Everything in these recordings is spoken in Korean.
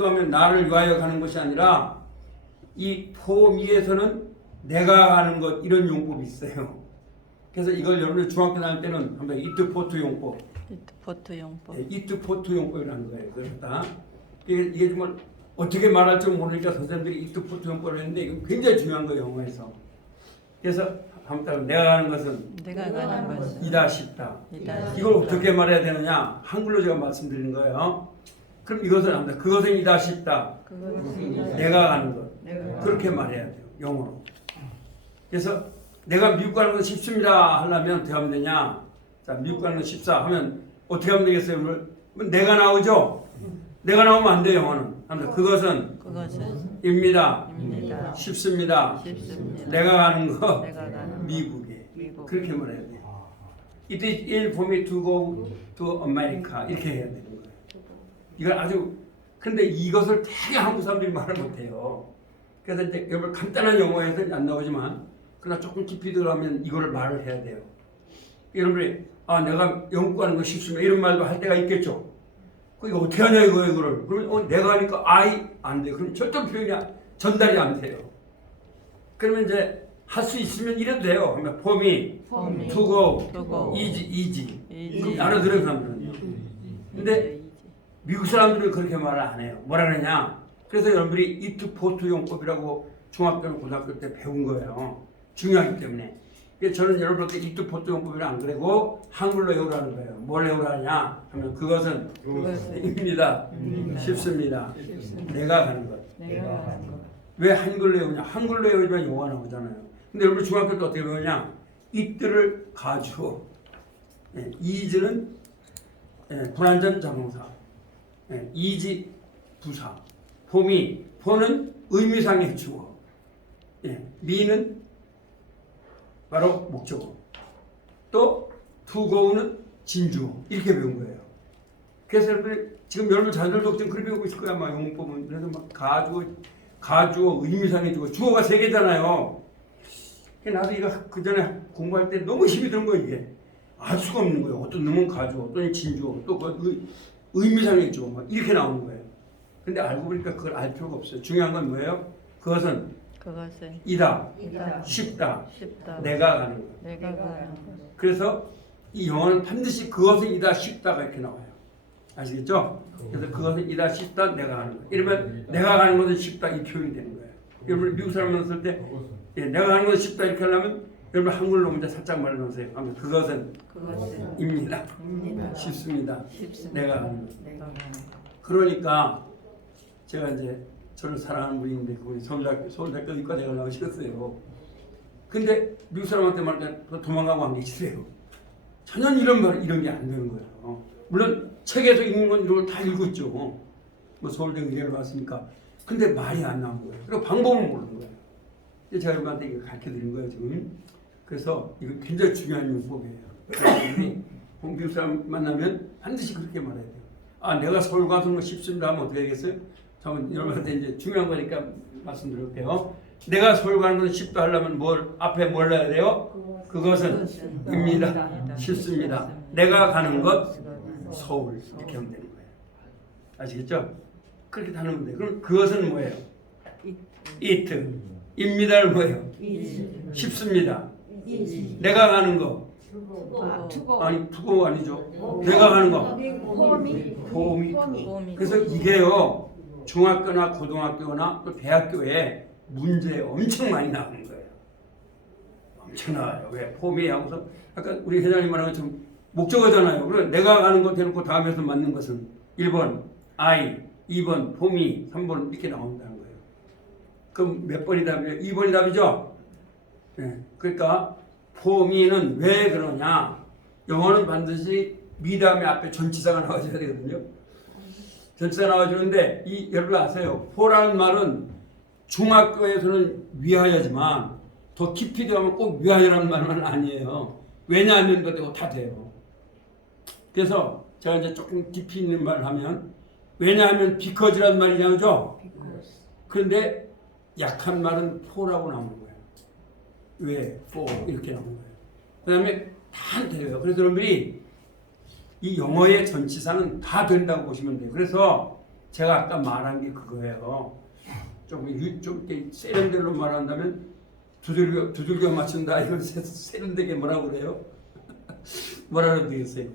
이트가 하면 나를 위하여 가는 것이 아니라 이 포미에서는 내가 가는 것 이런 용법이 있어요. 그래서 이걸 여러분들 중학교 다닐 때는 한번 이트 포트 용법, 이트포트 용법. 이트 포트 용법이라는 거예요. 그렇다. 이게 정말 어떻게 말할 줄 모르니까 선생님들이 이트 포트 용법을 했는데 이건 굉장히 중요한 거예요, 영어에서. 그래서 한번 내가 가는 것은 내가 가는 것은 이다 싶다. 이다 이걸 싶다. 어떻게 말해야 되느냐? 한글로 제가 말씀드리는 거예요. 그럼 이것은 합니다. 그것은 이다 싶다. 그것은 내가 가는 것. 내가 그렇게 말해야 돼요. 영어로. 그래서 내가 미국 가는 건 쉽습니다 하려면 어떻게 하면 되냐? 자, 미국 가는 건 쉽다 하면 어떻게 하면 되겠어요? 그럼 내가 나오죠? 내가 나오면 안 돼요, 영어는. 합니다. 그것은 그것은 입니다. 입니다. 쉽습니다. 쉽습니다. 내가 가는 거 내가 가는 미국에. 미국. 그렇게 말해야 돼요. It is ill for me to go to America. 이렇게 해야 되는 거예요. 이걸 아주 근데 이것을 되게 한국 사람들이 말을 못해요. 그래서 이제 여러분 간단한 영어에서는 안 나오지만 그러나 조금 깊이 들어가면 이거를 말을 해야 돼요. 여러분이 내가 영국 가는 거 쉽습니다 이런 말도 할 때가 있겠죠. 이거 어떻게 하냐 이거를 그러면 내가 하니까 안 돼. 그럼 절대 표현이 전달이 안 돼요. 그러면 이제 할 수 있으면 이래도 돼요. 그러면 for me, to go, easy. 알아들은 사람들은요. 근데 미국 사람들은 그렇게 말을 안 해요. 뭐라 그러냐? 그래서 여러분들이 이트 포트 용법이라고 중학교나 고등학교 때 배운 거예요. 중요하기 때문에. 그래서 저는 여러분한테 이트 포트 용법이라 안 그러고 한글로 외우라는 거예요. 뭘 외우라냐 하면 그것은 입니다. 쉽습니다. 내가 가는 것. 내가 가는 것. 왜 한글로 외우냐? 한글로 외우면 영어가 나오잖아요. 근데 여러분 중학교 때 어떻게 배우냐? 이트를 가주어. 이즈는 불완전 자동사. 이지 부사. 폼이 포는 의미상의 주어. 미는 바로 목적어. 또 투고우는 진주어. 이렇게 배운 거예요. 그래서 여러분 지금 여러분 자녀들도 지금 그렇게 배우고 있을 거야. 아마 용법은. 그래서 막 가주어, 의미상의 주어. 주어가 세 개잖아요. 나도 이거 그 전에 공부할 때 너무 힘이 든 거예요. 이게 알 수가 없는 거예요. 어떤 놈은 가주어, 또는 진주어, 또 그 의미상의 주어 막 이렇게 나오는 거예요. 근데 알고 보니까 그걸 알 필요가 없어요. 중요한 건 뭐예요? 그것은 이다, 쉽다, 내가 가는 것. 내가 가는 것. 그래서 이 영어는 반드시 그것은 이다, 쉽다가 이렇게 나와요. 아시겠죠? 그래서 그것은 이다, 쉽다, 내가 가는 것. 이러면 내가 가는 것은 쉽다 이 표현이 되는 거예요. 여러분 미국 사람 만났을 때 내가 가는 것은 쉽다 이렇게 하려면 여러분 한글로 먼저 살짝 말해놓으세요. 그것은 입니다. 쉽습니다. 내가 가는 것. 그러니까 제가 이제 저를 사랑하는 분인데 그분이 서울대학교 의과대학을 나오셨어요. 근데 미국 사람한테 말하니까 도망가고 안 계시세요. 전혀 이런 게 안 되는 거예요. 물론 책에서 읽는 건 이런 걸 다 읽었죠. 뭐 서울대 의대를 왔으니까. 근데 말이 안 나온 거예요. 그리고 방법을 모르는 거예요. 제가 여러분한테 이거 가르쳐 드린 거예요 지금. 그래서 이거 굉장히 중요한 용법이에요. 우리 미국 사람 만나면 반드시 그렇게 말해야 돼요. 내가 서울 가서 뭐 쉽습니다 하면 어떻게 되겠어요? 저는 여러분한테 이제 중요한 거니까 말씀드릴게요. 내가 서울 가는 건 쉽다 하려면 앞에 뭘 해야 돼요? 그것은 입니다. 쉽습니다. 내가 가는 것 서울 이렇게 하면 되는 거예요. 아시겠죠? 그렇게 다루면 돼요. 그럼 그것은 뭐예요? it. 입니다는 뭐예요? 쉽습니다. 내가 가는 거. 투고 아니죠. 내가 가는 거. 폼이. 그래서 이게요. 중학교나 고등학교나 또 대학교에 문제 엄청 많이 나오는 거예요. 엄청 나와요. 왜? 폼이 하고서 아까 우리 회장님 말한 것처럼 목적어잖아요. 그래 내가 가는 거 대놓고 다음에서 맞는 것은 1번 I, 2번 폼이, 3번 이렇게 나온다는 거예요. 그럼 몇 번이 답이에요? 2번이 답이죠? 그러니까 폼이는 왜 그러냐? 영어는 반드시 미 다음에 앞에 전치사가 나와줘야 되거든요. 전치사 나와주는데 여러분 아세요? 포라는 말은 중학교에서는 위하여지만 더 깊이 들어가면 꼭 위하여라는 말은 아니에요. 왜냐하면 되고 다 돼요. 그래서 제가 이제 조금 깊이 있는 말을 하면 왜냐하면 because라는 말이 나오죠. 그런데 약한 말은 for라고 나오는 거예요. 왜? for 이렇게 나오는 거예요. 그 다음에 다 돼요. 그래서 여러분들이 이 영어의 전치사는 다 된다고 보시면 돼요. 그래서 제가 아까 말한 게 그거예요. 좀 이렇게 세련되로 말한다면 두들겨 맞춘다. 이걸 세련되게 뭐라고 그래요? 뭐라 그래야 되겠어요?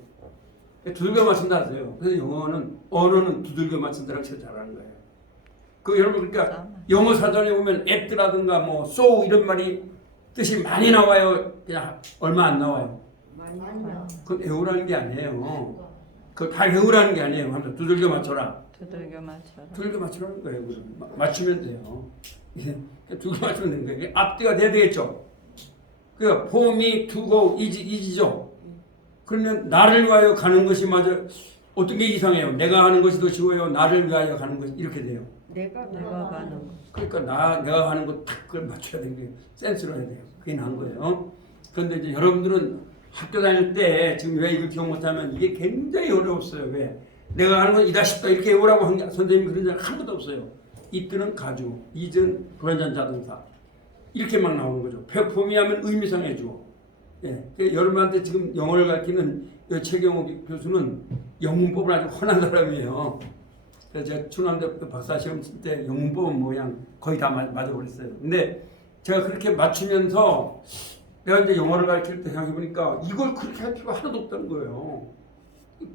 두들겨 맞춘다 하세요. 그래서 영어는 언어는 두들겨 맞춘다라고 제일 잘하는 거예요. 그 여러분 그러니까 영어 사전에 보면 apt라든가 뭐 so 이런 말이 뜻이 많이 나와요. 그냥 얼마 안 나와요. 그건 외우라는 게 아니에요. 그거 다 외우라는 게 아니에요. 한번 두들겨 맞춰라. 두들겨 맞춰라. 두들겨 맞추라는 거예요. 맞추면 돼요. 두들겨 맞추면 되는 거예요. 앞뒤가 돼야 되겠죠. 그 for me to go is죠. 그러면 나를 위하여 가는 것이 맞아. 어떤 게 이상해요? 내가 하는 것이 더 쉬워요. 나를 위하여 가는 것이 이렇게 돼요. 내가 가는 거. 그러니까 내가 하는 거 딱 그걸 맞춰야 되는 게 센스로 해야 돼요. 그게 나은 거예요. 그런데 이제 여러분들은 학교 다닐 때 지금 왜 이걸 기억 못하면 이게 굉장히 어려웠어요. 왜? 내가 하는 건 이다 싶다 이렇게 해오라고 한 게 선생님이 그런 적 한 번도 없어요. 이때는 가주, 이전 불완전 자동사 이렇게 막 나오는 거죠. 포미하면 의미상해 주어. 예, 여러분한테 지금 영어를 가르치는 최경호 교수는 영문법을 아주 훤한 사람이에요. 그래서 제가 충남대 박사 시험 칠 때 영문법은 모양 거의 다 맞아버렸어요. 근데 제가 그렇게 맞추면서 내가 이제 영어를 가르칠 때 생각해보니까 이걸 그렇게 할 필요가 하나도 없다는 거예요.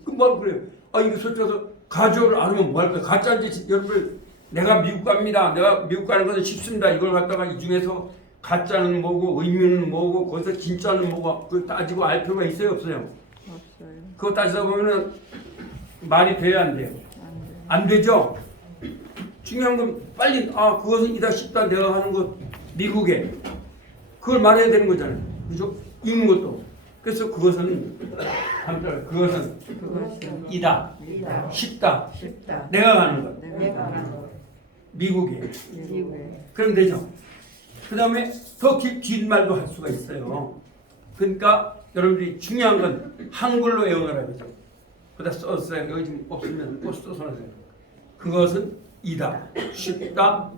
금방 그래요. 이거 솔직해서 가주어를 안 하면 뭐 할 거예요? 가짜인지 여러분 내가 미국 갑니다. 내가 미국 가는 것은 쉽습니다. 이걸 갖다가 이 중에서 가짜는 뭐고 의미는 뭐고 거기서 진짜는 뭐고 그걸 따지고 알 필요가 있어요 없어요? 없어요. 그거 따지다 보면은 말이 돼야 안 돼요? 안 돼. 안 되죠? 중요한 건 빨리 그것은 이다 싶다 내가 하는 것 미국에 그걸 말해야 되는 거잖아요. 그죠? 읽는 것도. 그래서 그것은 이다 쉽다 쉽다. 내가 가는 것 내가 가는 거. 미국에 미국에. 그럼 되죠. 그 다음에 더 긴 말도 할 수가 있어요. 그러니까 여러분들이 중요한 건 한글로 외우느라 그죠. 그다 써주세요. 여기 지금 없으면 또 써서 하세요. 그것은 이다, 쉽다,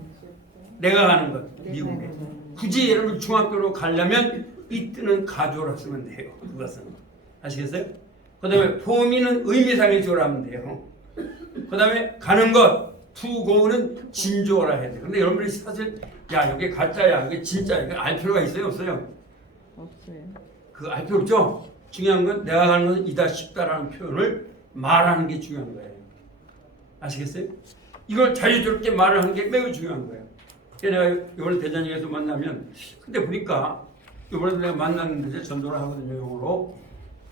내가 가는 것, 미국에. 굳이 여러분 중학교로 가려면 이때는 가주어라 쓰면 돼요. 그것은. 아시겠어요? 그 다음에 포미는 의미상의 주어라 하면 돼요. 그 다음에 가는 것, to go는 진주어라 해야 돼요. 근데 여러분들이 사실 이게 가짜야, 이게 진짜야, 이거 알 필요가 있어요, 없어요? 없어요. 그거 알 필요 없죠? 중요한 건 내가 가는 것은 이다 쉽다라는 표현을 말하는 게 중요한 거예요. 아시겠어요? 이걸 자유스럽게 말을 하는 게 매우 중요한 거예요. 내가 이번에 대전역에서 만나면 근데 보니까 이번에 내가 만났는데 전도를 하거든요, 영어로.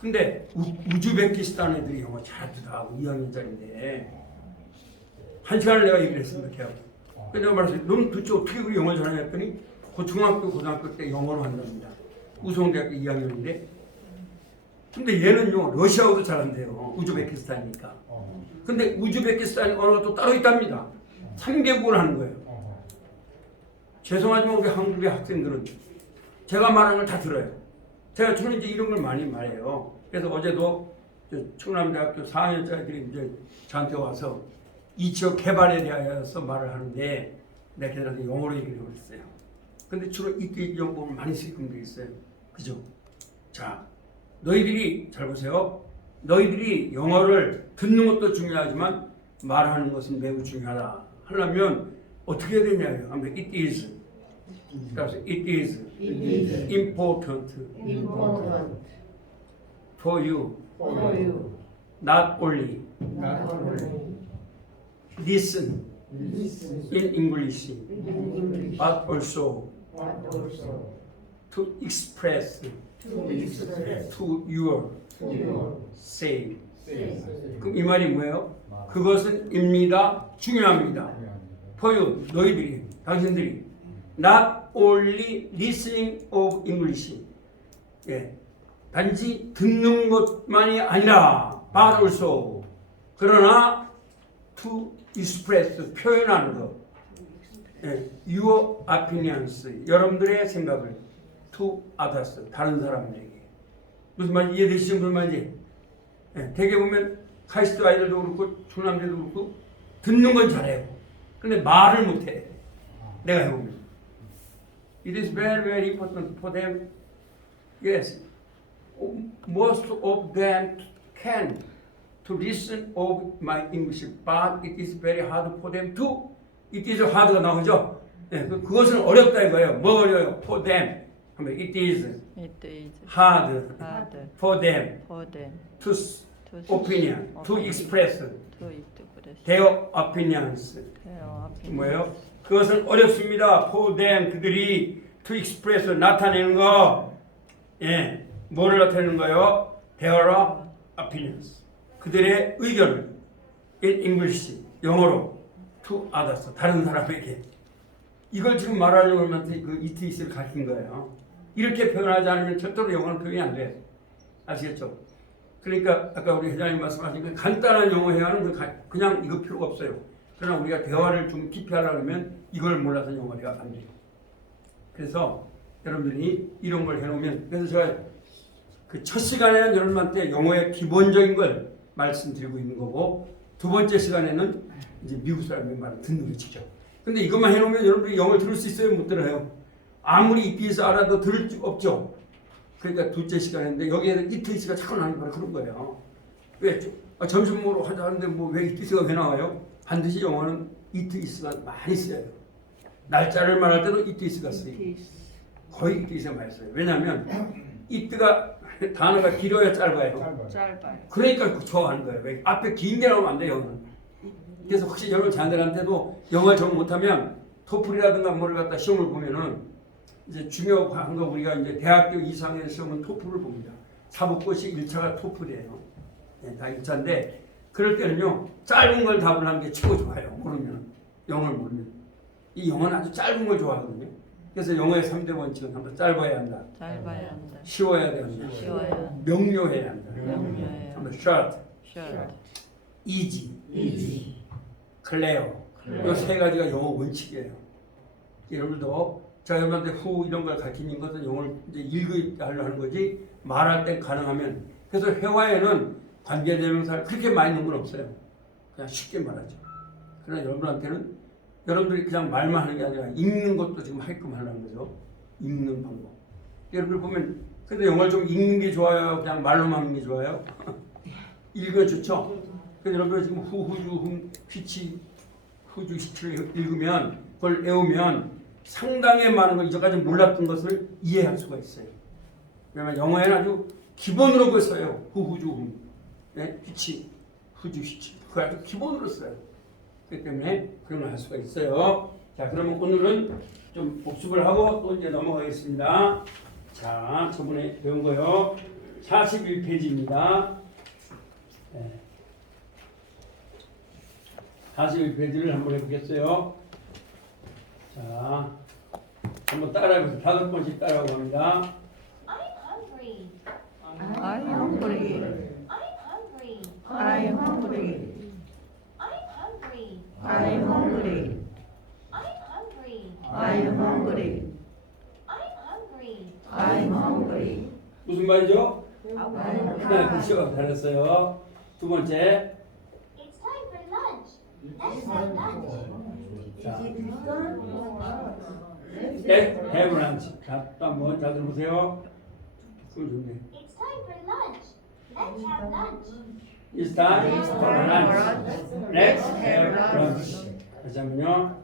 근데 우즈베키스탄 애들이 영어 잘하더라고. 2학년짜리인데 1시간을 내가 얘기를 했습니다. 걔하고. 그래서 내가 말했어요. 너는 도대체 어떻게 그 영어를 잘하냐 했더니 그 고등학교 때 영어로 한답니다. 우성대학교 2학년인데 근데 얘는요 러시아어도 잘한대요. 우즈베키스탄이니까. 근데 우즈베키스탄 언어가 또 따로 있답니다. 3개국을 하는 거예요. 죄송하지만 우리 한국의 학생들은 제가 말하는 걸 다 들어요. 저는 이제 이런 걸 많이 말해요. 그래서 어제도 충남대학교 4학년짜리들이 이제 저한테 와서 이 지역 개발에 대하여서 말을 하는데 내가 걔들한테 영어로 얘기를 해버렸어요. 근데 주로 이 정보를 많이 쓸 분도 있어요. 그죠? 자, 너희들이 잘 보세요. 너희들이 영어를 듣는 것도 중요하지만 말하는 것은 매우 중요하다. 하려면 어떻게 해야 되냐고요. 하면 it is. 그래서 it is important for you not only listen in English but also to express to your say. 그럼 이 말이 뭐예요? 그것은 입니다. 중요합니다. for you, 너희들이, 당신들이 not only listening of English. 예, 단지 듣는 것만이 아니라 but also 그러나 to express 표현하는 것. 예, your opinions 여러분들의 생각을 to others 다른 사람들에게. 무슨 말인지 이해되시죠? 무슨 말인지? 예, 대개 보면 카이스트 아이들도 그렇고 충남대도 그렇고 듣는 건 잘해요. 근데 말을 못해. 내가 해보면. It is very, very important for them. Yes, most of them can to listen of my English, but it is very hard for them to. It is hard가 나오죠? 네, 그것은 어렵다 이거예요. 뭐 어려워요? For them. 하면 it is It is hard hard for them for them to opinion, to express to express their opinions. their opinion. 뭐예요? 그것은 어렵습니다. For them, 그들이 to express, 나타내는 거. 예, 뭐를 나타내는 거예요? Their opinions. 그들의 의견을 in English, 영어로 to others, 다른 사람에게. 이걸 지금 말하려고 하면 그 it is를 가르친 거예요. 이렇게 표현하지 않으면 절대로 영어는 표현이 안 돼. 아시겠죠? 그러니까 아까 우리 회장님 말씀하신 그 간단한 영어 회화는 그냥 이거 필요가 없어요. 그러나 우리가 대화를 좀 깊이 하려면 이걸 몰라서 영어 회화가 안 돼요. 그래서 여러분들이 이런 걸 해놓으면, 그래서 제가 그 첫 시간에는 여러분한테 영어의 기본적인 걸 말씀드리고 있는 거고, 두 번째 시간에는 이제 미국 사람의 말을 듣는 게 직접. 근데 이것만 해놓으면 여러분들이 영어를 들을 수 있어요? 못 들어요? 아무리 EPS 알아도 들을 수 없죠. 그러니까 둘째 시간인데 여기에는 이트이스가 자꾸 나오는 거라 그런 거예요. 왜? 점심 먹으러 하자 하는데 뭐 왜 이트이스가 왜 나와요? 반드시 영어는 이트이스가 많이 써요. 날짜를 말할 때도 이트이스가 써요. 거의 이트이스가 많이 써요. 왜냐하면 이트가 단어가 길어야 짧아요. 짧아요. 그러니까 좋아하는 거예요. 왜? 앞에 긴 게 나오면 안 돼요. 영어는. 그래서 혹시 여러분 자녀들한테도 영어를 정 못하면 토플이라든가 뭐를 갖다 시험을 보면은 이제 중요한 거 우리가 이제 대학교 이상의 시험은 토플을 봅니다. 사법고시 1차가 토플이에요. 네, 다 1차인데 그럴 때는요 짧은 걸 답을 하는 게 최고 좋아요. 모르면 영어를 모르면 이 영어는 아주 짧은 걸 좋아하거든요. 그래서 영어의 3대 원칙은 한번 짧아야 한다. 짧아야 한다. 쉬워야 된다. 쉬워야 한다. 명료해야 한다. 명료해야 한번 short, short, easy, clear. 이 세 가지가 영어 원칙이에요. 여러분도 제가 여러분한테 후 이런 걸 가르치는 것은 영어를 이제 읽으려고 하는 거지 말할 때 가능하면. 그래서 회화에는 관계대명사를 그렇게 많이 넣은 건 없어요. 그냥 쉽게 말하죠. 그러나 여러분한테는 여러분들이 그냥 말만 하는 게 아니라 읽는 것도 지금 하게끔 하려는 거죠. 읽는 방법. 여러분들 보면 근데 영어를 좀 읽는 게 좋아요? 그냥 말로만 하는 게 좋아요? 읽으면 좋죠? 근데 여러분 지금 후주, 휘치, 후주, 휘치를 읽으면 그걸 외우면 상당히 많은 걸 이전까지 몰랐던 것을 이해할 수가 있어요. 왜냐면 영어에는 아주 기본으로 그걸 써요. 후주, 네? 휘치, 후주, 휘치. 그걸 아주 기본으로 써요. 그렇기 때문에 그런 걸 할 수가 있어요. 자, 그러면 오늘은 좀 복습을 하고 또 이제 넘어가겠습니다. 자, 저번에 배운 거요. 41페이지입니다. 네. 41페이지를 한번 해보겠어요. 자, 한번 따라해보세요. 5번씩 따라하고 합니다. I'm hungry. I'm hungry. I'm hungry. I'm hungry. I'm hungry. I'm hungry. I'm hungry. I'm hungry. I'm hungry. I'm hungry. 무슨 말이죠? 네, 그렇죠. 잘했어요. 두 번째. It's time for lunch. Let's have lunch. 자, Let's have lunch. 자, 또 한번 잘 들어보세요. 그건 좋네. It's time for lunch. Let's have lunch. It's time for lunch. Let's have lunch. 다시 한번요.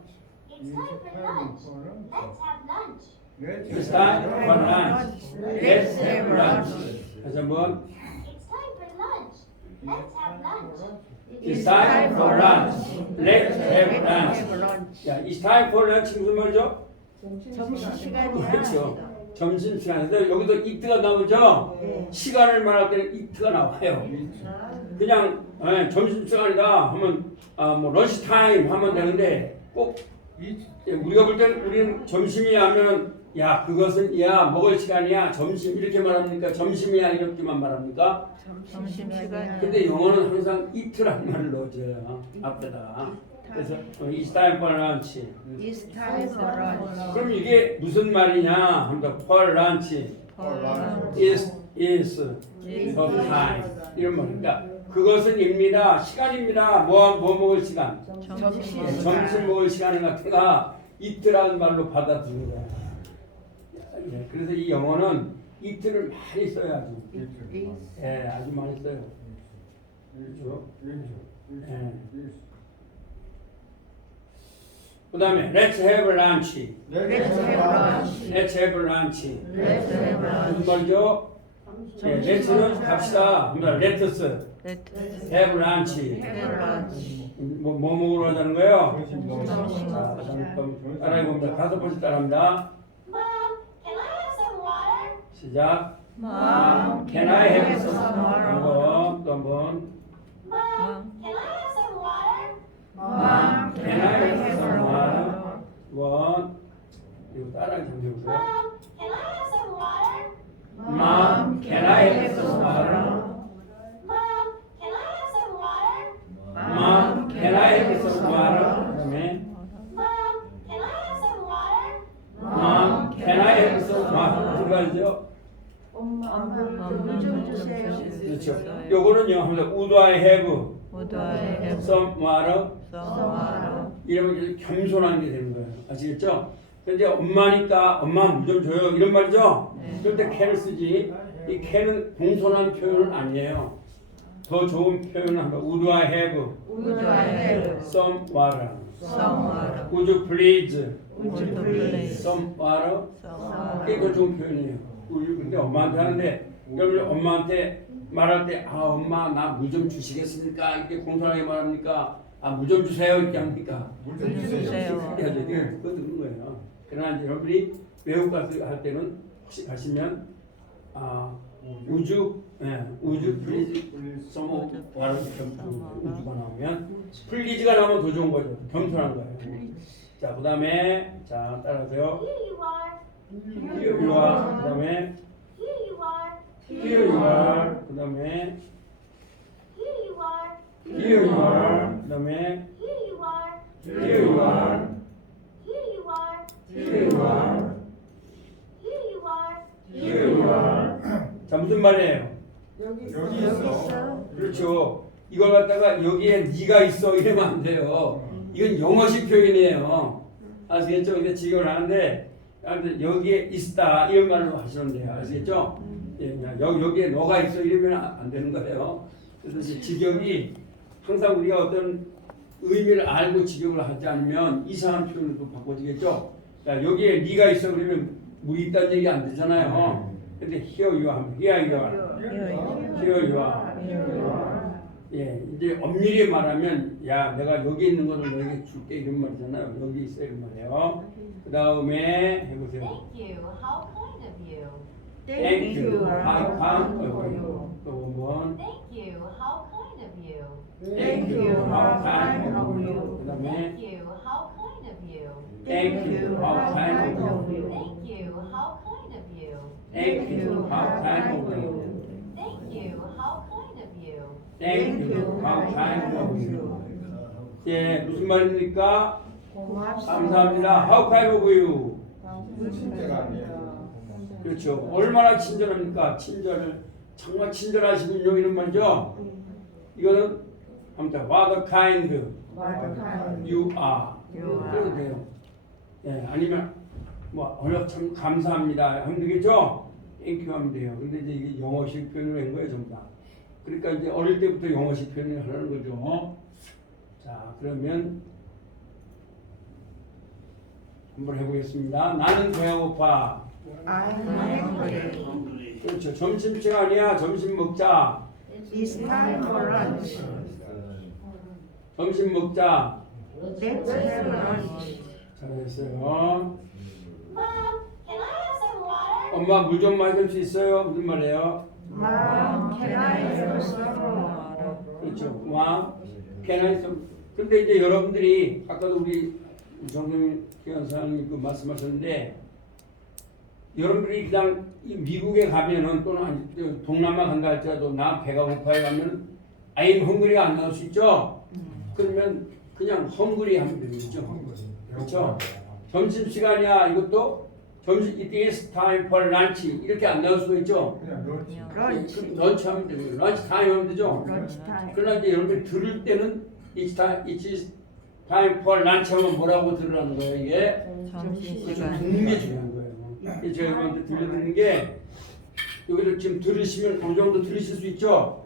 It's time for lunch. Let's have lunch. It's time for lunch. Let's have lunch. 다시 한번. It's time for lunch. Let's have lunch. It's time for lunch. Let's have lunch. 자, it's time for lunch 무슨 말이죠? 그렇죠. 점심 시간인데 여기도 it가 나오죠. 시간을 말할 때는 it가 나와요. 그냥 점심 시간이다 하면 뭐 런치 타임 하면 되는데 꼭 우리가 볼 때는 우리는 점심이 하면 야 그것은 야 먹을 시간이야 점심 이렇게 말합니까? 점심이야 이렇게만 말합니까? 점심 시간. 근데 영어는 항상 it라는 말을 넣어줘요 앞에다. 그래서 it's time for lunch. It's time for lunch. 그럼 이게 무슨 말이냐 합니다. for lunch is the time 이런 말입니다. 그것은 입니다. 시간입니다. 뭐 먹을 시간? 점심 먹을 시간인 같아가 it라는 말로 받아들이는 거야. 예, 그래서 이 영어는 it를 많이 써야지. 예, 아주 많이 써요. 그렇죠? 예. 그 다음에 let's have lunch. Let's have lunch. let's have lunch. Let's have lunch. 무슨 말이죠? 예, let's는 갑시다. let's Let's have lunch. have lunch. 뭐 먹으러 하자는 거예요? 점심 자, 먹자. 잠깐 따라해봅니다. 5번째 따라합니다. Mom, can I have some water? 시작. Mom, Can I have some water? 한번 또 한번. Mom, can I have some water? Mom, Can I have some water? 원. 이거 따라해 보세요. Mom, can I have some water? Mom, can I have some water? Mom, can I have some water? Mom, can I have some water? 그다음에 Mom, can I have some water? Mom, can I have some water? 두 가지죠. 엄마, 물좀 주세요. 그렇죠. 요거는요. 합니다. Would I have Would I have some water? some water? 이러면 이제 겸손한 게 되는 거예요. 아시겠죠? 근데 엄마니까 엄마 물 좀 줘요. 이런 말이죠. 네. 그럴 때 can을 쓰지. 이 can은 공손한 표현은 아니에요. 더 좋은 표현은 한번 Would I have Would I have some water? some water? Would you please Would you please some water? some 이게 water? 더 좋은 표현이에요. 근데 엄마한테 하는데 여러분 엄마한테 말할 때 아 엄마 나 물 좀 주시겠습니까? 이렇게 공손하게 말합니까? 아 물 좀 주세요 이렇게 합니까? 물 좀 주세요. 그래야 돼. 그거 듣는 거예요. 그러나 이제 여러분이 외국 가서 할 때는 혹시 가시면 우주 플리즈 some water 우주가 나오면 플리즈가 나오면 더 좋은 거죠. 겸손한 거예요. 자 그다음에 자 따라하세요. Here you are. Here you are. 그다음에 Here you are. Here you are. 그다음에 Here you are. Here you are. 그다음에 Here you are. Here you are. Here you are. Here you are. Here you are. Here you are. 자 무슨 말이에요? 여기 있어. 그렇죠. 이걸 갖다가 여기에 네가 있어 이러면 안 돼요. 이건 영어식 표현이에요. 아시겠죠? 근데 직역을 하는데 여기에 있다 이런 말로 하시면 돼요. 아시겠죠? 예, 여기에 너가 있어 이러면 안 되는 거예요. 그래서 이제 직역이 항상 우리가 어떤 의미를 알고 직역을 하지 않으면 이상한 표현으로 바꿔지겠죠. 자, 여기에 네가 있어 그러면 물이 있다는 얘기 안 되잖아요. 근데 here you are, here you are, here you are. 예, 이제 엄밀히 말하면 야 내가 여기 있는 거를 너에게 줄게 이런 말이잖아요. 여기 있어 이런 말이에요. 그 다음에 해보세요. Thank you. How kind of you. Thank you. How kind of you. 또 한번. Thank you. How kind of you. Thank you. How kind of you. 그 다음에 Thank you. How kind of you. Thank you. How kind of you. Thank you. How kind of you. Thank you. How kind of you. Thank you. How kind of you. Thank you. How kind of you. 예, 무슨 말입니까? 감사합니다. How kind of you. 그렇죠. 얼마나 친절합니까? 친절을 정말 친절하시군요 이런 말이죠. 이거는 아무튼 what kind you are. 그래도 돼요. 예, 아니면 뭐 참 감사합니다 하면 되겠죠. Thank you 하면 돼요. 근데 이제 이게 영어식 표현을 한 거예요 전부 다. 그러니까 이제 어릴 때부터 영어식 표현을 하는 거죠. 자 그러면 한번 해보겠습니다. 나는 배가 고파. I'm hungry. 그렇죠. 점심시간이야. 점심 먹자. It's time for lunch. 점심 먹자. Let's have lunch. 잘했어요. Mom, can I have some water? 엄마 물 좀 마실 수 있어요? 무슨 말이에요? Mom, can I have some water? 그렇죠. 와, 캐나이서. 근데 이제 여러분들이 아까도 우리 정성민 기관사님 그 말씀하셨는데 여러분들이 그냥 이 미국에 가면은 또는 아니, 동남아 간다 할지라도 나 배가 고파요 하면 I'm hungry가 안 나올 수 있죠. 그러면 그냥 hungry 하면 되겠죠. 그렇죠. 점심 시간이야. 이것도 점심 it is time for lunch 이렇게 안 나올 수도 있죠. Lunch. 런치 하면 되죠. 런치 타임 하면 되죠. Lunch time. 그러나 이제 여러분이 들을 때는 it is time for lunch 하면 뭐라고 들으라는 거예요. 이게 점심시간. 듣는 게 중요한 거예요. 이게 제가 여러분한테 들려드리는 게 여기를 지금 들으시면 어느 정도 들으실 수 있죠.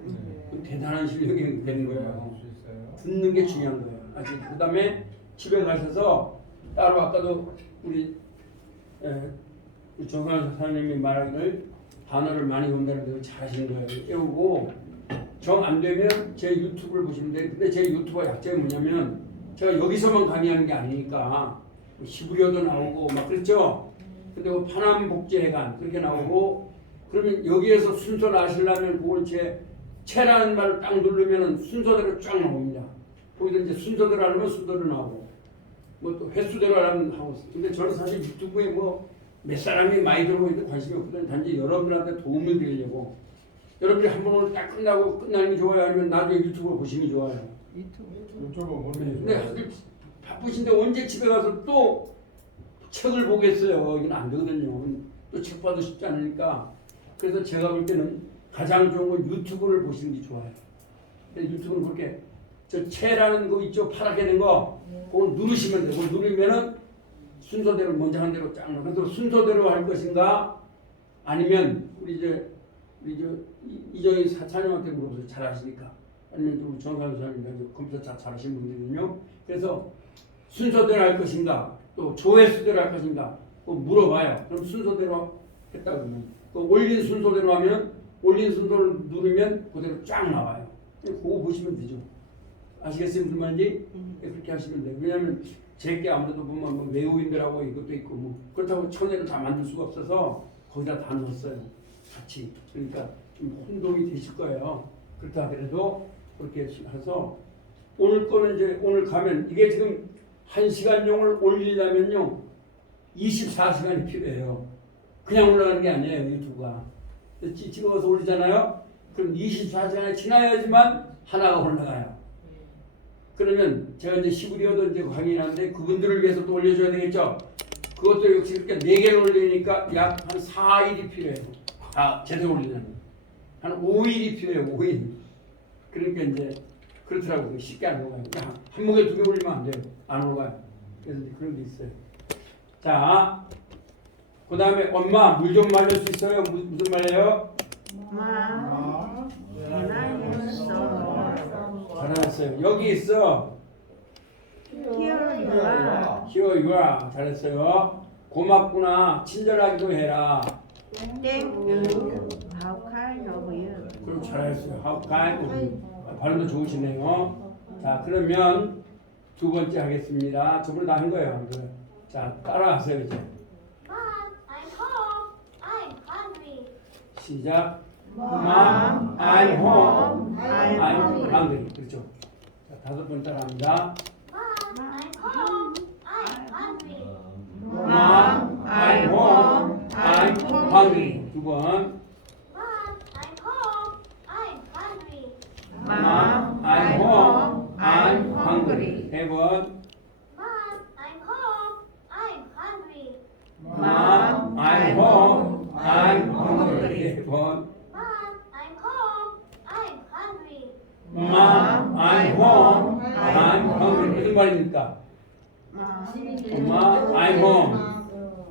대단한 실력이 되는 거예요. 수 있어요. 듣는 게 중요한 거예요. 아직 그다음에 집에 가셔서 따로 아까도 우리 정관 사장님이 말하기를 단어를 많이 본다는 걸 잘하시는 거예요. 외우고 정 안 되면 제 유튜브를 보시면 돼요. 근데 제 유튜브 약점이 뭐냐면 제가 여기서만 강의하는 게 아니니까 시부려도 나오고 막 그렇죠. 근데 그 파남복지회관 그렇게 나오고 그러면 여기에서 순서를 아시려면 그걸 제 채라는 말을 딱 누르면 순서대로 쫙 나옵니다. 거기서 이제 순서대로 하면 순서대로 나오고 뭐 또 횟수대로 하면 하고. 근데 저는 사실 유튜브에 뭐 몇 사람이 많이 들어오고 있는데 관심이 없거든요. 단지 여러분한테 도움을 드리려고. 여러분이 한 번 오늘 딱 끝나고 끝나는 게 좋아요? 아니면 나중에 유튜브를 보시는 게 좋아요? 유튜브 모르는 근데 아주 바쁘신데 언제 집에 가서 또 책을 보겠어요? 이건 안 되거든요. 또 책 봐도 쉽지 않으니까. 그래서 제가 볼 때는 가장 좋은 건 유튜브를 보시는 게 좋아요. 근데 유튜브는 그렇게 저 채라는 거 있죠? 파랗게 된 거. 그걸 누르시면 돼요. 그걸 누르면은 순서대로 먼저 한 대로 쫙 나와. 그래서 순서대로 할 것인가? 아니면 우리 이정희 사장님한테 물어보세요. 잘 아시니까. 아니면 좀 정상 사장님 컴퓨터 잘 아시는 분들은요. 그래서 순서대로 할 것인가? 또 조회수대로 할 것인가? 그거 물어봐요. 그럼 순서대로 했다 그러면 그 올린 순서대로 하면 올린 순서를 누르면 그대로 쫙 나와요. 그거 보시면 되죠. 아시겠어요? 무슨 말인지? 그렇게 하시면 돼요. 왜냐하면 제게 아무래도 보면 뭐 외우인들하고 이것도 있고 뭐 그렇다고 천회를 다 만들 수가 없어서 거기다 다 넣었어요. 같이. 그러니까 좀 혼동이 되실 거예요. 그렇다 그래도 그렇게 해서 오늘 거는 이제 오늘 가면 이게 지금 1시간용을 올리려면요 24시간이 필요해요. 그냥 올라가는 게 아니에요. 유튜브가 찍어서 올리잖아요. 그럼 24시간이 지나야지만 하나가 올라가요. 그러면 제가 이제 시부리어도 이제 강의하는데 그분들을 위해서 또 올려줘야 되겠죠. 그것도 역시 이렇게 4개를 올리니까 약 한 4일이 필요해요. 제대로 올리려면 한 5일이 필요해요. 5일. 그러니까 이제 그렇더라고요. 쉽게 안 올라가요. 그냥 한 목에 2개 올리면 안 돼요. 안 올라가요. 그래서 이제 그런 게 있어요. 자, 그 다음에 엄마 물 좀 말릴 수 있어요? 무슨 말이에요? Ma, can I have some more? 잘했어요. 여기 있어. Here you are. Here you are. 잘했어요. 고맙구나. 친절하기도 해라. Thank you. How kind of you. 그럼 잘했어요. How kind. 발음도 좋으시네요. 자, 그러면 두 번째 하겠습니다. 저번에 다 한 거예요. 자, 따라하세요 이제. Mom, I'm home. I'm hungry. 시작. Mom, I'm home. I'm hungry. 그렇죠. 자, 5번 따라합니다. Mom, I'm home. I'm hungry. Mom, I'm home. I'm hungry. 2번. Mom, I'm home. I'm hungry. Mom, I'm home. I'm hungry. 3번. Mom, I'm home. I'm hungry. Mom, I'm home. I'm hungry. 4번. Mom, I'm home. I'm hungry. Mom, I'm home. I'm hungry. 무슨 말입니까? 엄마, I'm home.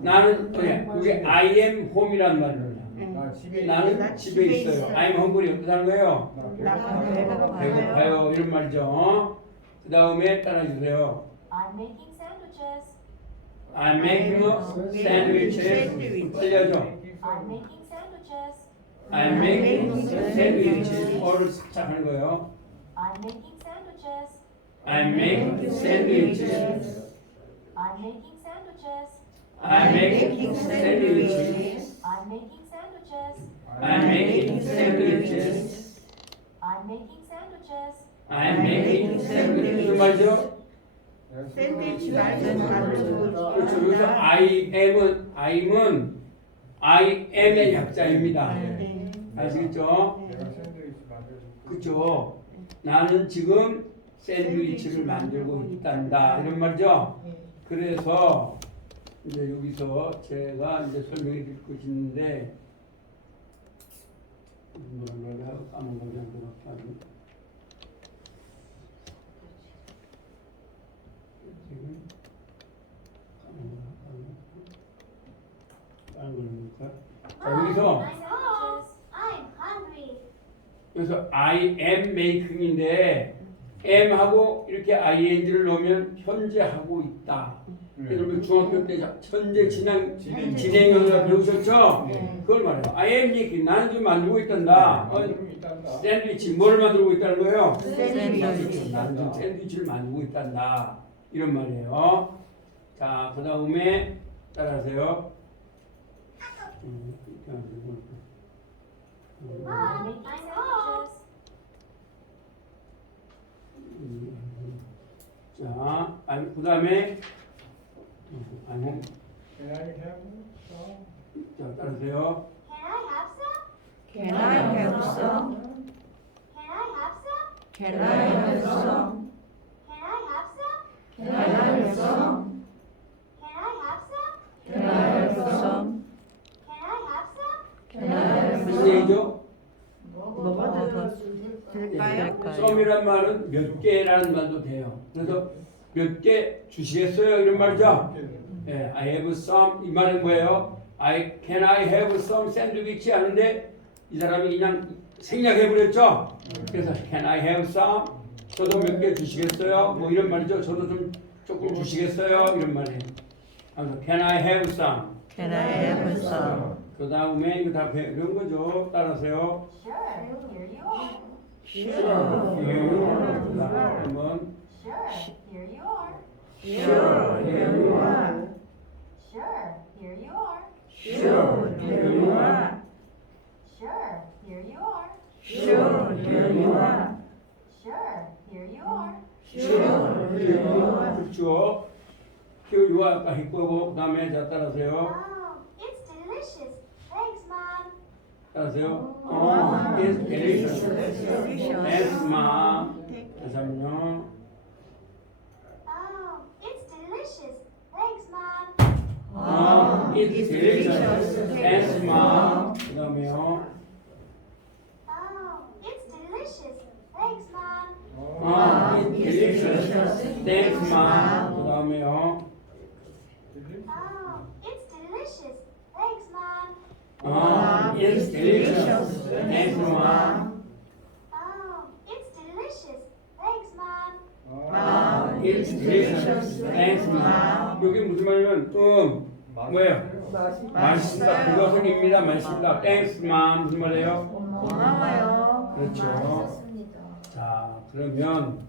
나는 그게 I am home이라는 말을 나 집에 나는 집에 있어요. I'm hungry. 어떻게 하는 거예요? 배고파요. 이런 말이죠. 그 다음에 따라주세요. I'm making sandwiches. I'm making sandwiches. 들려줘. I'm making sandwiches. I'm making sandwiches. 어를 살짝 하는 거예요. I'm making sandwiches. I'm making sandwiches. I'm making sandwiches. I'm making sandwiches. I'm making sandwiches. I'm making sandwiches. I'm making sandwiches. I'm making sandwiches. 무슨 말이죠? 샌드위치 말고 가르쳐 그렇죠. 여기서 I am의 약자입니다. 아시겠죠? 내가 샌드위치 만들어줄게. 그렇죠. 나는 지금 샌드위치를 만들고 있단다. 이런 말이죠. 그래서 이제 여기서 제가 이제 설명해 드릴 것이 있는데 뭐라고 까먹은 게 지금 다른 걸 해볼까? 자, Mom, 여기서 I'm home. I'm hungry. 여기서 그래서 I am making인데 am하고 이렇게 ing를 넣으면 현재 하고 있다. 여러분 중학교 때 현재 진행형을 배우셨죠? 그걸 말해요. I am making 나는 지금 만들고 있단다. 샌드위치 뭘 만들고 있다는 거예요? 샌드위치. 나는 지금 샌드위치를 만들고 있단다. 이런 말이에요. 자, 그 다음에 따라하세요. Mom, I'm home. 자, 그 다음에 I'm Can I have some? 자, 따라하세요. Can I have some? Can I have some? Can I have some? Can I have some? Can I have some? Can I have some? Can I have 무슨 some? 얘기죠? 뭐가 될까요? 썸이란 말은 몇 개라는 말도 돼요. 그래서 몇 개 주시겠어요? 이런 말이죠. 예, I have some 이 말은 뭐예요? Can I have some sandwich 하는데 이 사람이 그냥 생략해 버렸죠. 그래서 Can I have some? 저도 몇 개 주시겠어요? 뭐 이런 말이죠. 저도 좀 조금 주시겠어요? 이런 말이에요. 그래서 Can I have some? Can I have some? 그 다음에 이거 다 배운 거죠. 따라하세요. Sure, here you are. Sure. 그 다음 한번 Sure, here you are. Sure, here you are. Sure, here you are. Sure, here you are. Sure, here you are. Sure, here you are. Sure, here you are. Sure, here you are. 그렇죠. Here you are 아까 했고 그 다음에 자 따라하세요. Oh, it's delicious. Thanks, Mom. 따라하세요. It's delicious. Thanks, mom. 잠시만요. Oh, it's delicious. Thanks, Mom. It's delicious. Thanks, mom. 그 다음에요. Oh, it's delicious. Thanks, Mom. It's delicious. Thanks, mom. 그 다음에요. Oh, it's delicious. Thanks, Mom. It's delicious. Thanks, mom. Oh, it's delicious. Thanks, Mom. It's delicious. Thanks, mom. 여기 무슨 말이냐면 뭐예요? 맛있다. 그것은입니다. 맛있다. Thanks, mom. 무슨 말이에요? 고마워요. 그렇죠. 자, 그러면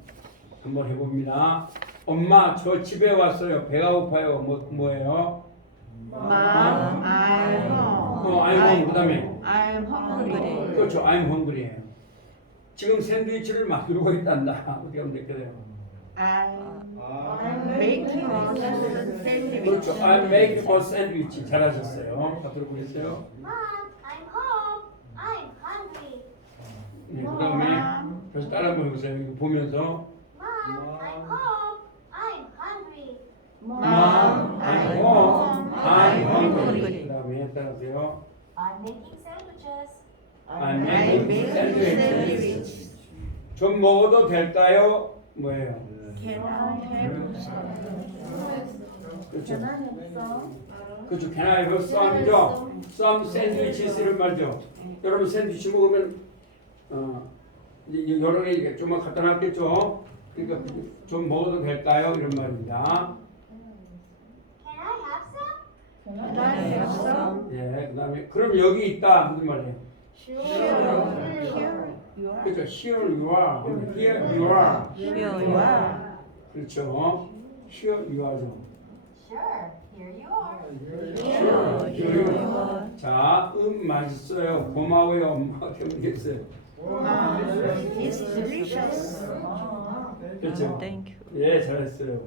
한번 해봅니다. 엄마, 저 집에 왔어요. 배가 고파요. 뭐예요? Mom, I'm home. I'm home. 그다음에 I'm hungry. 그렇죠. I'm hungry예요. 지금 샌드위치를 만들고 있단다. 어떻게 하면 될까요? I'm making a sandwich. 그렇죠. I'm making a sandwich. 잘하셨어요. 앞으로 보겠어요. Mom, I'm home. I'm hungry. 네, 그다음에 다시 따라 한번 해보세요. 이거 보면서 Mom, I'm home. I'm hungry. Mom, I'm home. I'm hungry. 그다음에 따라하세요. I'm making sandwiches. I'm making sandwich. 좀 먹어도 될까요? 뭐예요? Can I have 그렇죠. 그렇죠. Can I have some이죠? Some sandwiches 이런 말이죠. 여러분 샌드위치 먹으면 이제 여러 개 좀만 갖다 놨겠죠. 그러니까 좀 먹어도 될까요? 이런 말입니다. Can I have some? Can I have some? 예, 그다음에 그럼 여기 있다 무슨 말이에요? Here you are. 그렇죠. Here you are. Here you are. Here you are. 그렇죠. Here you are죠. Sure, here you are. Here you are. 자, 맛있어요. 고마워요. 엄마가 모르겠어요. It's delicious. 그렇죠. Thank you. 예, 잘했어요.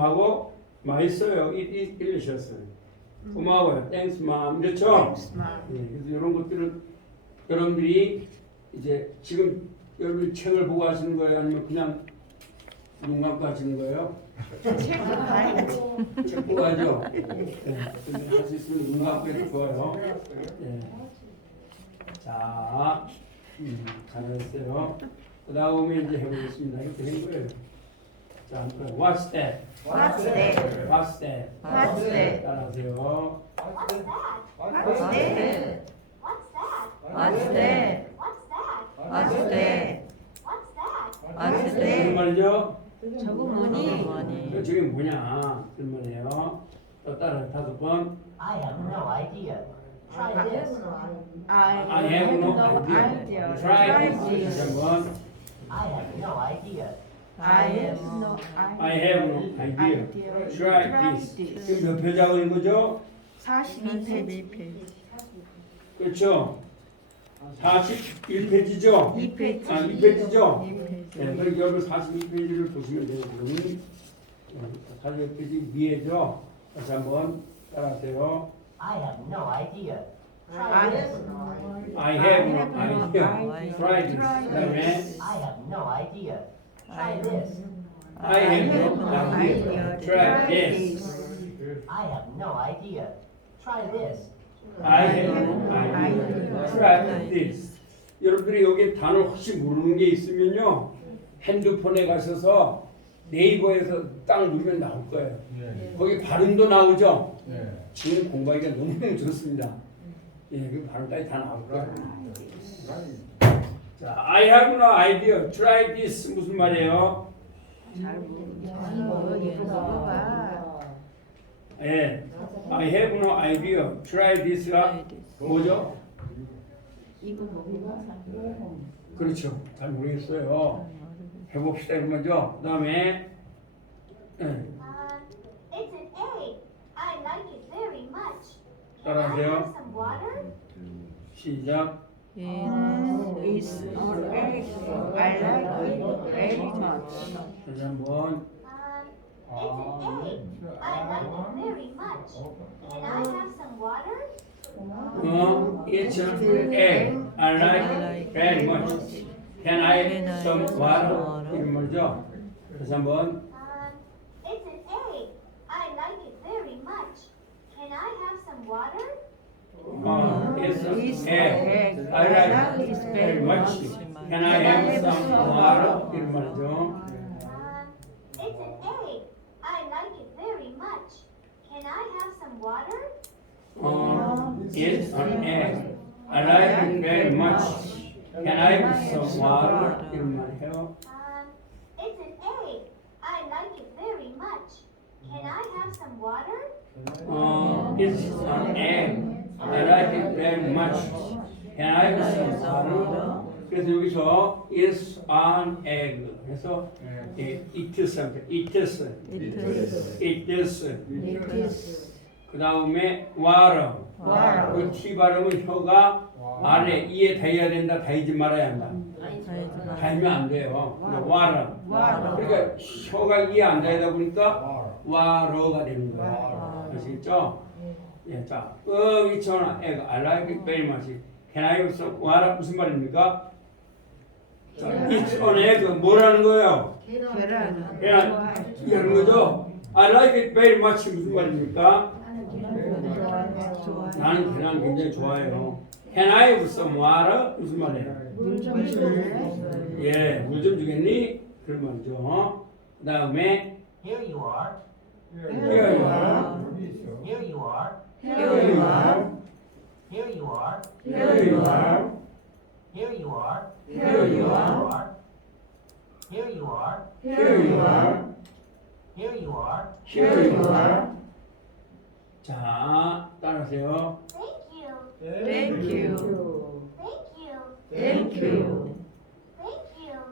하고 맛있어요. It is delicious. 고마워요. Thanks, mom. 그렇죠? Thanks, Mom. 예, 그래서 이런 것들은 여러분들이 이제 지금 여러분이 책을 보고 하시는 거예요? 아니면 그냥 눈 감고 하시는 거예요? 책 봐야지. 책 보고 하죠? 예, 근데 할 수 있으면 눈 감고 해도 좋아요. 예. 자, 잘했어요. 그 다음에 이제 해보겠습니다. 이렇게 된 거예요. 자, what's that? What's that? What's that? What's that? 따라하세요. What's that? What's that? What's that? What's that? What's that? What's that? What's that? What's 무슨 that? 말이죠? 저거 뭐니? 저게 뭐냐? 그런 말이에요. 또 따라 5번. I have no idea. Try this. I have no idea. Try this. 다시 한번. I have no idea. I have no I have no idea. Try this. 지금 몇 페이지 하고 있는 거죠? 42페이지. 그렇죠? 41페이지죠? 2페이지. 아, 2페이지죠? 2페이지. 네, 그럼 여러분 42페이지를 보시면 돼요. 지금 42페이지 위에죠? 다시 한번 따라하세요. I have no idea. I Try this. I have no idea. Try this. 그다음에 I have no idea. Try this. I have no idea. Try this. I have no idea. Try this. I have no idea. Try this. 여러분들이 여기 단어 혹시 모르는 게 있으면요, 핸드폰에 가셔서 네이버에서 딱 누르면 나올 거예요. 거기 발음도 나오죠. 지금 공부하기가 너무 좋습니다. 예, 그 발음까지 다 나올 거예요. 자, I have no idea. Try this 무슨 말이에요? 예, I have no idea. Try this가 뭐죠? 그렇죠. 잘 모르겠어요. 해봅시다 이런 거죠. 그다음에 예, It's an egg. I like it very much. Can I 따라하세요. have some water? 시작. It's not egg. I like it very much. 다시 한번. It's an egg. I like it very much. Can I have some water? It's an egg. I like it very much. Can I have some water? 이런 말이죠. 다시 한번. It's an egg. I like it very much. Can I have some water? It's an egg. I like it very much. Can I have some water? 이런 말이죠. It's an egg. I like it very much. Can I have some water? It's an egg. I like it very much. Can I have some water? 이런 말이에요. It's an egg. I like it very much. Can I have some water? It's an egg. I like it very much. Can I have some water? 그래서 여기서 is an egg. 그래서 it is. 그 다음에 water. 그 T 발음은 혀가 아래 이에 닿아야 된다, 닿지 말아야 한다. 닿으면 안 돼요. water. 그러니까 혀가 이에 안 닿다 보니까 water가 되는 거예요. 아시겠죠? 예, 자, 이처럼 egg. I like it very much. Can I have some water? 무슨 말입니까? 자, it's an egg. 뭐라는 거예요? 계란. 이런 거죠? I like it very much. 무슨 말입니까? 나는 계란 굉장히 좋아해요. Can I have some water? 무슨 말이에요? 예, 물 좀 주겠니? 그런 말이죠. 그 다음에 Here you are. Here you are. Here you are. Here you are. Here you are. Here you are. Here you are. Here you are. Here you are. Here you are. Here you are. Here you are. 자, 따라하세요. Thank you. Thank you. Thank you. Thank you.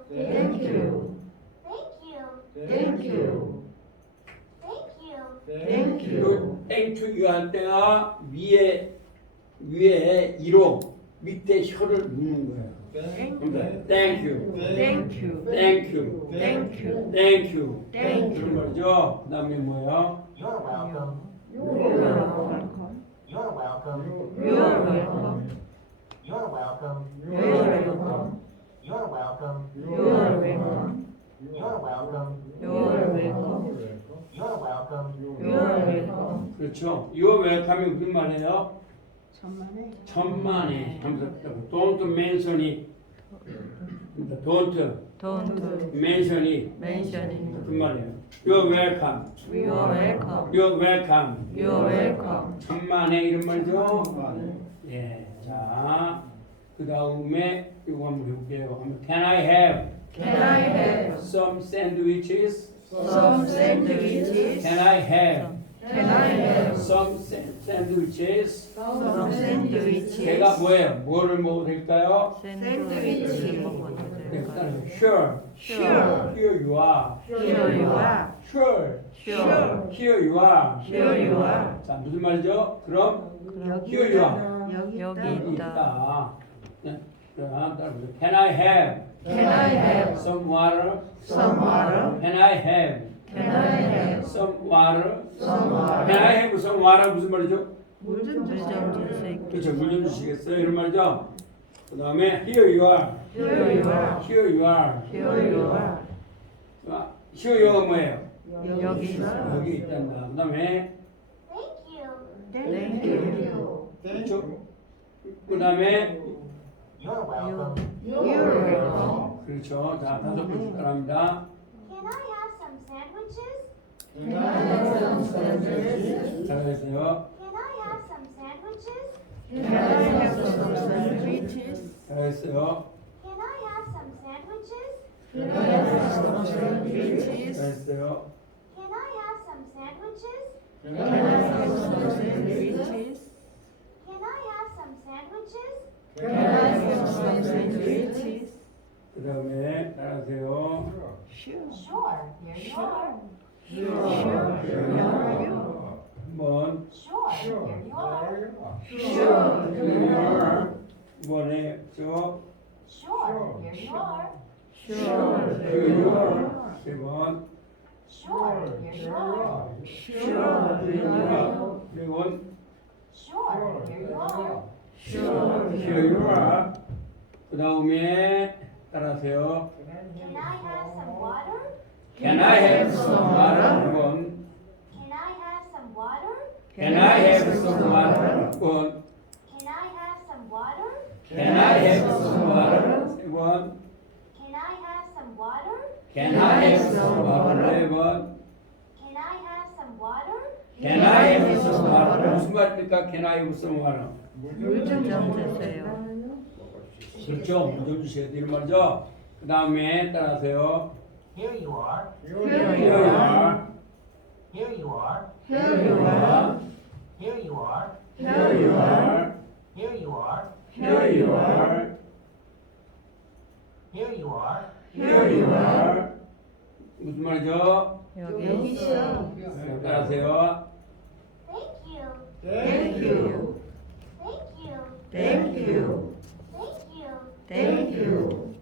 Thank you. Thank Thank you. you. Thank you. Thank you. 땡큐 할 때가 위에 이로 밑에 혀를 누는 거예요. 그러니까 thank you, Thank you. thank you, Thank you. thank you. Thank 그런 거죠. 그다음에 뭐예요? You're welcome. You're welcome. You're welcome. You're welcome. You're welcome. You're welcome. You're welcome. You're welcome. You're welcome. You're welcome. You're welcome. You're welcome. 그렇죠. You're welcome이 무슨 말이에요? 천만에 하면서 don't mention it. don't Don't mention it. mention it. 무슨 말이에요? You're welcome. You're welcome. You're welcome. You're welcome. 천만에 이런 말이죠. 예, 자 그 다음에 이거 한번 해볼게요. Can I have Can I have some sandwiches? some sandwiches? Can I have Can I have some sandwiches? some sandwiches? 걔가 뭐예요? 뭐를 먹어도 될까요? 샌드위치. 네, 따라서 Sure. Sure. Here you are. Here you are. Sure. Sure. Here you are. Here you are. 자, 무슨 말이죠? 그럼 여기 Here you are. 여기 여기 있다. 있다. 네. 자, 따라서 Can I have Can I have some water? some water? Can I have Can I have some water? some water? Can I have some water? 무슨 말이죠? 물좀 주세요. 그렇죠. 물 좀 주시겠어요? 이런 말이죠. 그 다음에 Here you are. Here you are. Here you are. Here you are. 자, Here you are 뭐예요? 여기 있어. 여기 있단다. 그 다음에 Thank you. Thank you. 그렇죠. 그 다음에 You're welcome. You're welcome. 그렇죠. 자, 다섯 번째 따라합니다. Can I have some sandwiches? Can I have some sandwiches? 잘하셨어요. Can I have some sandwiches? Can I have some sandwiches? 잘했어요. Can I have some sandwiches? Can I have some sandwiches? 잘했어요. Can I have some sandwiches? Can Can I I have have some some sandwiches? sandwiches? Can I have some sandwiches? Can Can I have some sandwiches? 그 다음에 따라하세요. Sure. Sure, here you are. Sure. Here are you? 한번 Sure, here you are. Sure. Here 이번에 저 Sure, here you are. Sure. Here you are 세 번. Sure, here you are. Sure. Here are you? 네 번. Sure, here you are. Sure. Here you are. 그 다음에 따라하세요. Can I have some water? Can I have some water? 한 번. Can I have some water? Can I have some water? 한 번. Can I have some water? Can I have some water? 세 번. Can I have some water? Can I have some water? 네 번. Can I have some water? Can I have some water? 무슨 말입니까? Can I have some water? 물좀 주세요. 그렇죠. 물 좀 주셔야 되는 말이죠. 그 다음에 따라하세요. Here you are. Here you are. Here you are. Here you are. Here you are. Here you are. Here you are. Here you are. Here you are. Here you are. 무슨 말이죠? 여기 있어. 자, 따라하세요. Thank you. Thank you. Thank you. Thank you. Thank you. Thank you.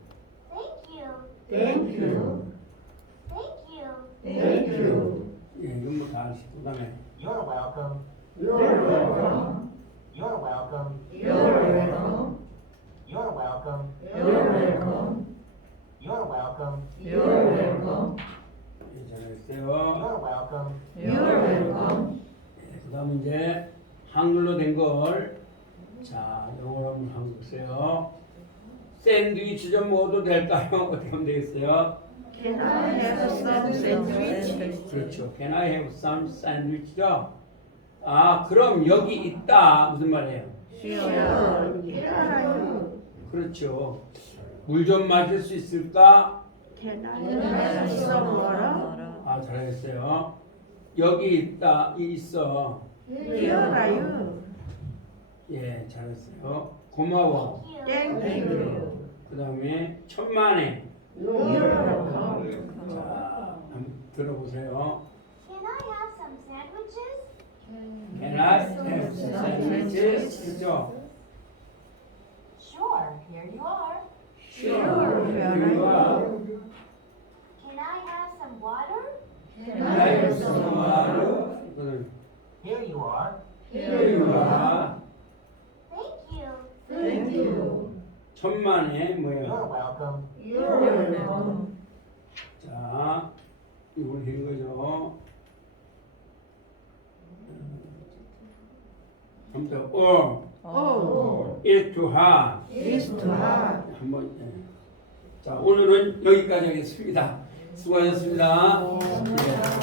Thank you. Thank you. Thank you. Thank you. 예, 이건 뭐다 하시고 그다음에 You're welcome. You're welcome. You're welcome. You're welcome. You're welcome. You're welcome. You're welcome. You're welcome. 예, 잘했어요. You're welcome. You're welcome. 예, 그다음 이제 한글로 된 걸 자, 영어로 한번 한번 보세요. 샌드위치 좀 먹어도 될까요? 어떻게 하면 되겠어요? Can I have some sandwiches? 그렇죠. Can I have some sandwich죠? 아, 그럼 여기 있다. 무슨 말이에요? Sure. Here are you? 그렇죠. 물 좀 마실 수 있을까? Can I have some water? 아, 잘했어요. 여기 있다. 있어. Here are you? 예, 잘했어요. 고마워. Thank you. Thank you. 그 다음에 천만에. You're welcome. 자, 한번 들어보세요. Can I have some sandwiches? Can I have some sandwiches? 그죠? Sure, here you are. Sure. Here are you? Can I have some water? Can I have some water? 이거는 Here you are. Here you are. Thank you. Thank you. 천만에 뭐예요? You're welcome. You're welcome. 자, 이걸 된 거죠. 한번 더. Oh, is to have. it's too hard. 한번. 예. 자, 오늘은 여기까지 하겠습니다. 수고하셨습니다. 예.